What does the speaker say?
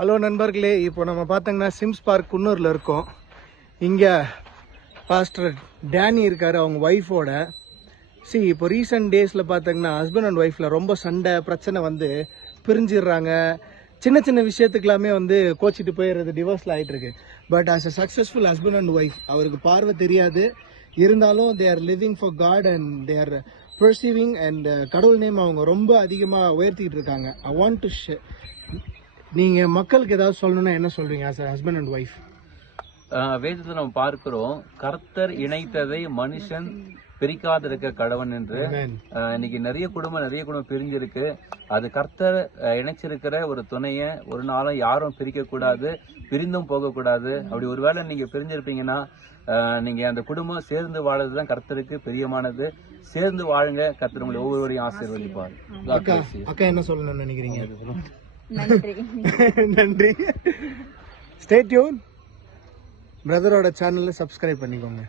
Hello நண்பர்களே, இப்போ நம்ம பார்த்தோங்கன்னா சிம்ஸ் பார்க் குன்னூரில் இருக்கோம். இங்கே பாஸ்டர் டேனி இருக்கார் அவங்க ஒய்ஃபோட. இப்போ ரீசெண்ட் டேஸில் பார்த்தீங்கன்னா ஹஸ்பண்ட் அண்ட் ஒய்ஃபில் ரொம்ப சண்டை பிரச்சனை வந்து பிரிஞ்சிடுறாங்க. சின்ன சின்ன விஷயத்துக்கெல்லாமே வந்து கோச்சிட்டு போயிடுறது, டிவோர்ஸில் ஆகிட்டு இருக்கு. But as a successful husband and wife, அவருக்கு பார்வை தெரியாது, இருந்தாலும் they are living for God and they are perceiving and கடவுள் நேம் அவங்க ரொம்ப அதிகமாக உயர்த்திக்கிட்டு இருக்காங்க. ஐ வாண்ட் டு நீங்க மக்களுக்கு ஏதாவது சொல்லணும்னா என்ன சொல்றீங்க as a husband and wife? வேதத்தை நம்ம பார்க்கிறோம், கர்த்தர் இணைத்ததை மனுஷன் பிரிக்காதிருக்க கடவன் என்று. இன்னைக்கு நிறைய குடும்பம் பிரிஞ்சிருக்கு. அது கர்த்தர் இணைச்சிருக்கிற ஒரு துணைய ஒரு நாளும் யாரும் பிரிக்க கூடாது, பிரிந்தும் போக கூடாது. அப்படி ஒருவேளை நீங்க பிரிஞ்சிருப்பீங்கன்னா நீங்க அந்த குடும்பம் சேர்ந்து வாழறதுதான் கர்த்தருக்கு பிரியமானது. சேர்ந்து வாழுங்க, கர்த்தர் உங்களை ஒவ்வொருவரையும் ஆசீர்வதிப்பார். அக்கா என்ன சொல்லணும்னு நினைக்கிறீங்க? நன்றி. Stay tune. பிரதரோட சேனலை சப்ஸ்கிரைப் பண்ணிக்கோங்க.